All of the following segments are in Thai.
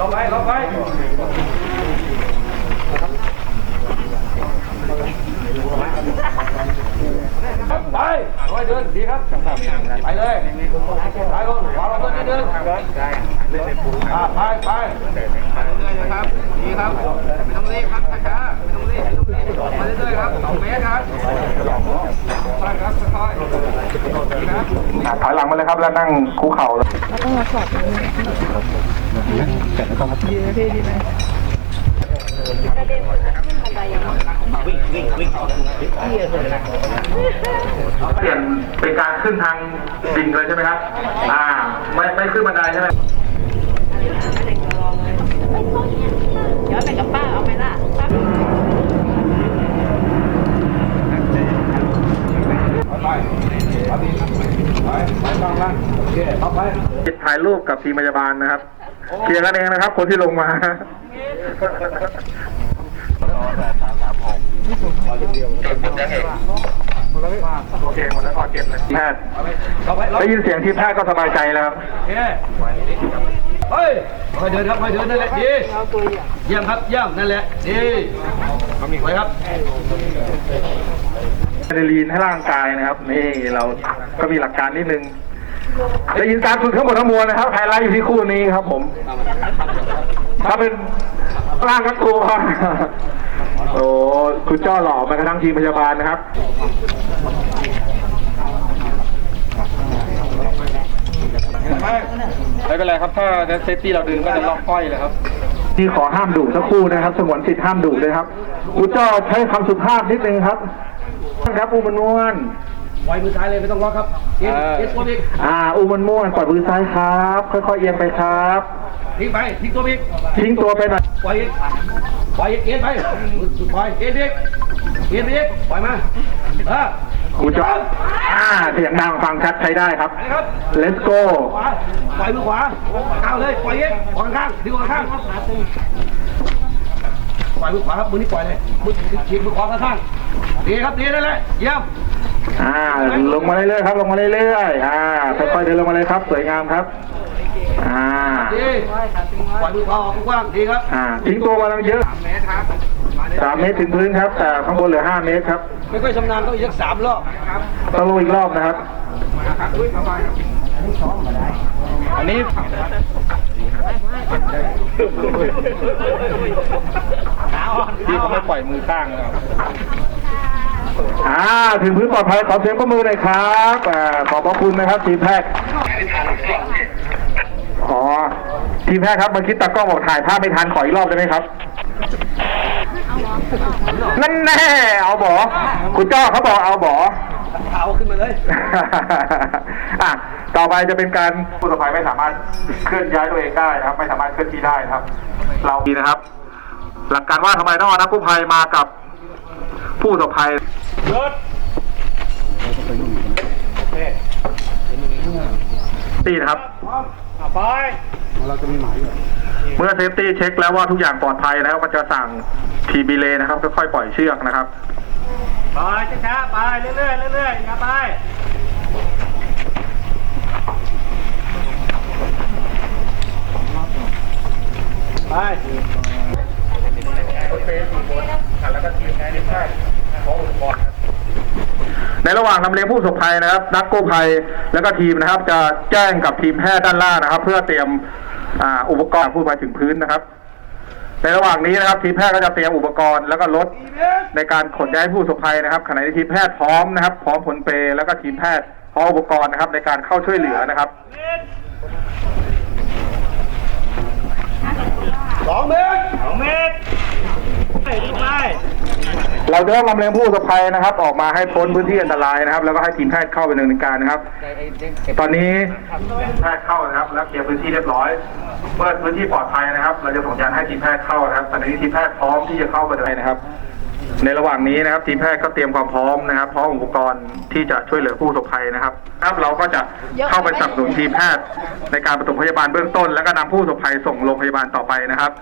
ลงไปลงไปไปค่อยเดินดีครับ ไปเลยไปลงวางลงต้นนิดนึงอ่าไปไปเรื่อยๆนะครับดีครับไม่ต้องรีบครับช้าๆไม่ต้องรีบไม่ต้องรีบมาเรื่อยๆครับสองเมตรครับค่อยครับค่อยๆดีครับถอยหลังมาเลยครับแล้วนั่งคุกเข่าเลยต้องมาสอบนี้ดีนะพี่ดีนะ เปลี่ยนเป็นการขึ้นทางดิ่งเลยใช่ไหมครับ อ่า ไม่ไม่ขึ้นบันไดใช่ไหมย้อนไปกับป้าเอาไหมล่ะป้าถ่ายรูปกับทีมพยาบาลนะครับ เคลียร์กันเองนะครับ คนที่ลงมาโอเคหมดแล้วก็เก็บเลยแพทย์ได้ยินเสียงทีมแพทย์ก็สบายใจแล้วครับโอเคเฮ้ยค่อยเดินครับค่อยเดินนั่นแหละดีเยี่ยมครับเยี่ยมนั่นแหละดีไปครับอะดรีนาลีนให้ร่างกายนะครับ นี่เราก็มีหลักการนิดนึง ได้ยินการฝึกทั้งหมดทั้งมวลนะครับไฮไลท์อยู่ที่คู่นี้ครับ ผม ถ้าเป็นร่างทั้งตัวโอ้คุณจ้อหล่อมากระทั่งทีมพยาบาลนะครับไม่เป็นไรครับ ถ้าเซฟตี้เราดึงก็จะล็อกก้อยเลยครับที่ขอห้ามดุสักครู่นะครับสงวนสิทธิ์ห้ามดุเลยครับคุณจ้อใช้คำสุภาพนิดนึงครับครับอุมนวล ปล่อยมือซ้ายเลยไม่ต้องล็อกครับเอ็นเอ็นตัวอีกอ่าอุมนวลปล่อยมือซ้ายครับ ค่อยๆเอียงไปครับ ทิ้งไปทิ้งตัวอีกทิ้งตัวไปหน่อยปล่อยอีกปล่อยอีกเอ็นไปปล่อยเอ็นอีกเอ็นอีกปล่อยมาเออคุณจ้ออ่าเสียงดังฟังชัดใช้ได้ครับไปครับ let's go ขวาปล่อยมือขวาเอาเลยปล่อยอีกออกข้างๆดึงออกข้าง ปล่อยมือขวาครับมือนี้ปล่อยเลยมือขีดมือขวาข้างๆดีครับดีนั่นแหละเยี่ยมอ่าลงมาเรื่อยๆครับ ลงมาเรื่อยๆอ่าค่อยๆเดินลงมาเลยครับ สวยงามครับอ่าดีปล่อยมือขวาออกกว้างๆดีครับอ่าทิ้งตัวมาแล้วเยอะเมตรครับสามเมตรถึงพื้นครับแต่ข้างบนเหลือห้าเมตรครับ ไม่ค่อยชำนาญต้องอีกสักสามรอบต้องลงอีกรอบนะครับอันนี้ที่เขา ไม่ปล่อยมือข้างนะครับอ่าถึงพื้นปลอดภัยขอเสียงประมือหน่อยครับอ่าขอบพระคุณนะครับทีมแพทย์อ๋อทีมแพทย์ครับเมื่อกี้ตากล้องบอกถ่ายภาพไม่ทันขออีกรอบได้ไหมครับนั่นแน่เอาบอคุณจ้อเขาบอกเอาบอเอาขึ้นมาเลย อะ ต่อไปจะเป็นการผู้สบภัยไม่สามารถเคลื่อนย้ายตัวเองได้นะครับ ไม่สามารถเคลื่อนที่ได้นะครับ เราดีนะครับ หลักการว่าทำไมต้องเอานักกู้ภัยมากับผู้สบภัยตีนะครับไปเมื่อเซฟตี้เช็คแล้วว่าทุกอย่างปลอดภัยแล้วก็จะสั่งทีบีเลนะครับค่อยๆปล่อยเชือกนะครับไปช้าๆไปเรื่อยๆเรื่อยๆอย่าไปไป ในระหว่างนำเลี้ยงผู้ประสบภัยนะครับ นักกู้ภัยแล้วก็ทีมนะครับ จะแจ้งกับทีมแพทย์ด้านล่างนะครับ เพื่อเตรียมอ่าอุปกรณ์ผู้ภัยถึงพื้นนะครับ ในระหว่างนี้นะครับ ทีมแพทย์ก็จะเตรียมอุปกรณ์แล้วก็รถในการขนย้ายผู้ประสบภัยนะครับขณะที่ทีมแพทย์พร้อมนะครับ พร้อมผลเปรย์แล้วก็ทีมแพทย์พร้อมอุปกรณ์นะครับ ในการเข้าช่วยเหลือนะครับสองเมตรสองเมตรไปไป เราจะต้องลำเลียงผู้ประสบภัยนะครับ ออกมาให้พ้นพื้นที่อันตรายนะครับ แล้วก็ให้ทีมแพทย์เข้าไปดำเนินการนะครับ ตอนนี้แพทย์เข้านะครับ แล้วเคลียร์พื้นที่เรียบร้อย เมื่อพื้นที่ปลอดภัยนะครับ เราจะส่งยานให้ทีมแพทย์เข้านะครับ ตอนนี้ทีมแพทย์พร้อมที่จะเข้าไปเลยนะครับ ในระหว่างนี้นะครับ ทีมแพทย์ก็เตรียมความพร้อมนะครับ พร้อมอุปกรณ์ที่จะช่วยเหลือผู้ประสบภัยนะครับครับเราก็จะเข้าไปสนับสนุนทีมแพทย์ในการปฐมพยาบาลเบื้องต้น แล้วก็นำผู้ประสบภัยส่งโรงพยาบาลต่อไปนะครับ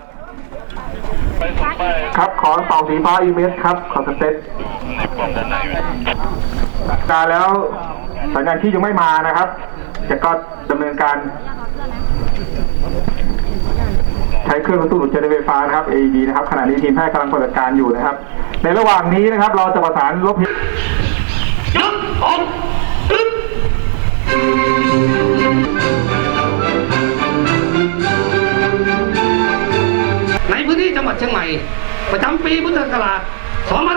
ครับขอเสาสีฟ้าอีเมสครับขอสเตตการแล้วสัญญาณที่ยังไม่มานะครับ จะก็ดำเนินการเครื่องกระตุ้นหัวใจไฟฟ้านะครับ AED นะครับขณะนี้ทีมแพทย์กำลังปฏิบัติการอยู่นะครับ ในระหว่างนี้นะครับ เราจะประสานรถพยาในพื้ จังหวัดเชียงใหม่ ประจำปีพุทธศักราช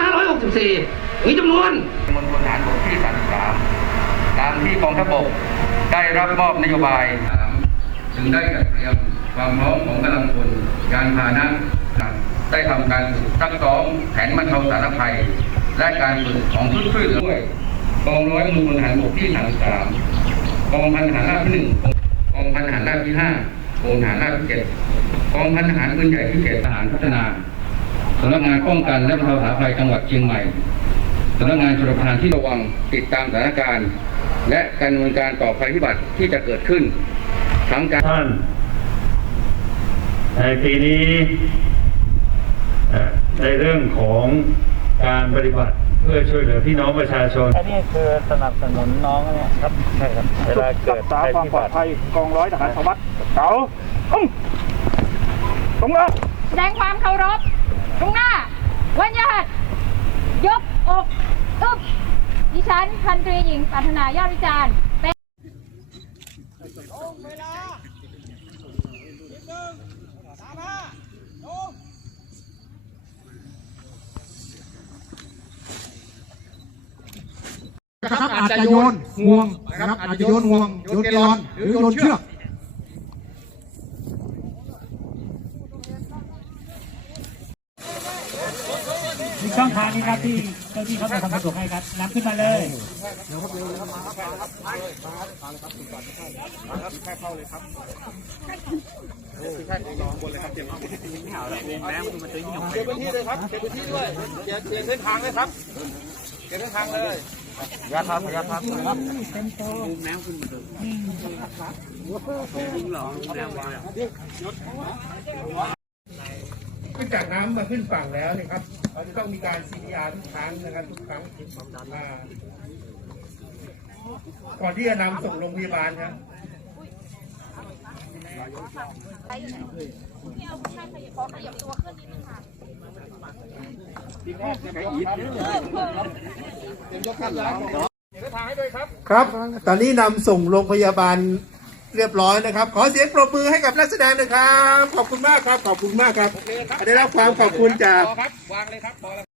2564 มีจำนวนมณฑลทหารบกที่ 33 ตามที่กองทัพบกได้รับมอบนโยบาย จึงได้จัดเตรียมความพร้อมของกำลังพลยานพาหนะได้ทำการฝึกซักซ้อมแผนบรรเทาสาธารณภัย และการฝึกของชุดช่วยเหลือด้วยกองร้อยมณฑลทหารบกที่ 33กองพันทหารราบที่หนึ่งกองพันทหารราบที่ห้า กองทหารราบที่เจ็ดกองพันทหารปืนใหญ่ที่เจ็ดทหารพัฒนาสำนักงานป้องกันและบรรเทาสาธารณภัยจังหวัดเชียงใหม่สำนักงานชลประทานที่ระวังติดตามสถานการณ์ และการดำเนินการต่อภัยพิบัติที่จะเกิดขึ้นทั้งการท่านในปีนี้ในเรื่องของการปฏิบัติ เพื่อช่วยเหลือพี่น้องประชาชน อันนี้คือสนับสนุนน้องเนี่ยครับใช่ครับเวลาเกิดภัยพิบัติกองร้อยทหารสวัสดิ์เก๋าตุ้มตรงนั้นแสดงความเคารพตรงหน้าวันยหัดยกอกอึบดิฉันพันตรีหญิงปรารถนายอดวิจารณ์เป็ นนะครับอาจจะโยนห่วงนะครับอาจจะโยนห่วงโยนเกลอนหรือโยนเชือกมีช่องทางนี้ครับที่เจ้าที่เขาจะทำกระจกให้ครับนำขึ้นมาเลยเก็บพื้นที่เลยครับเก็บพื้นที่ด้วยเก็บเก็บเส้นทางเลยครับเก็บเส้นทางเลย ยาครับยาครับเต็มโตน้ำขึ้นมาดูลุงหลองน้ำวางขึ้นจากน้ำมาขึ้นฝั่งแล้วนะครับเราจะต้องมีการ CPR ทุกครั้งนะครับทุกครั้งก่อนที่จะนำส่งโรงพยาบาลครับขอขยับตัวขึ้นนิดนึงค่ะ รับ ตอนนี้นำส่งโรงพยาบาลเรียบร้อยนะครับ ขอเสียงปรบมือให้กับนักแสดงหนะครับ ขอบคุณมากครับ ขอบคุณมากครับ ได้รับความขอบคุณจากครับวางเลยครับ